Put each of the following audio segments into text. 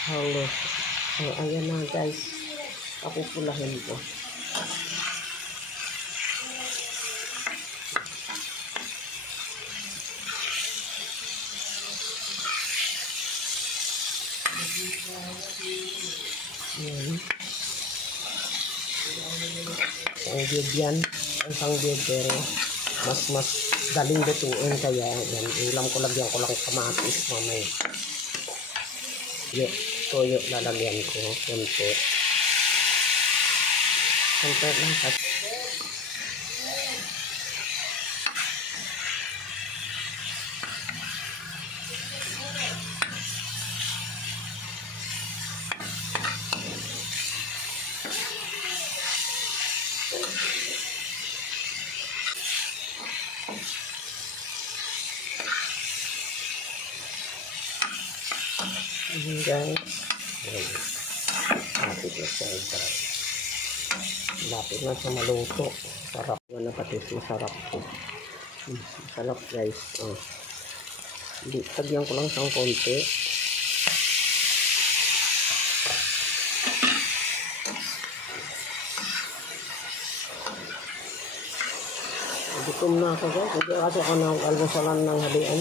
Halo. So, ayan na guys. Papupulahin ko. Ayan. Ang bid yan. Ang sangbid pero mas daling lutuin kaya yan. Ulam ko, lagyan ko lang kamatis mamaya. Toyo lalagyan ko. Konti. Konti lang kasi. Ayan guys. Lapit na siya guys. Lapit na siya maluto. Sarap na patis. Masarap po. Masarap guys. Tagyan ko lang siyang konti. Gutom na ako guys. Hindi kasi ako nag-almusalan ng halian.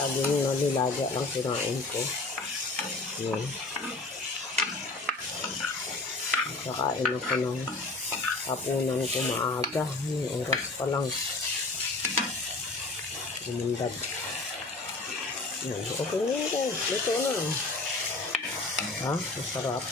Sabi nyo nalilaga lang sinain ko. Yan. Kakain ako ng hapunan ko maaga. Oras pa lang. Lumundag. Yan. Okay na guys. Ito na. Ha? Masarap.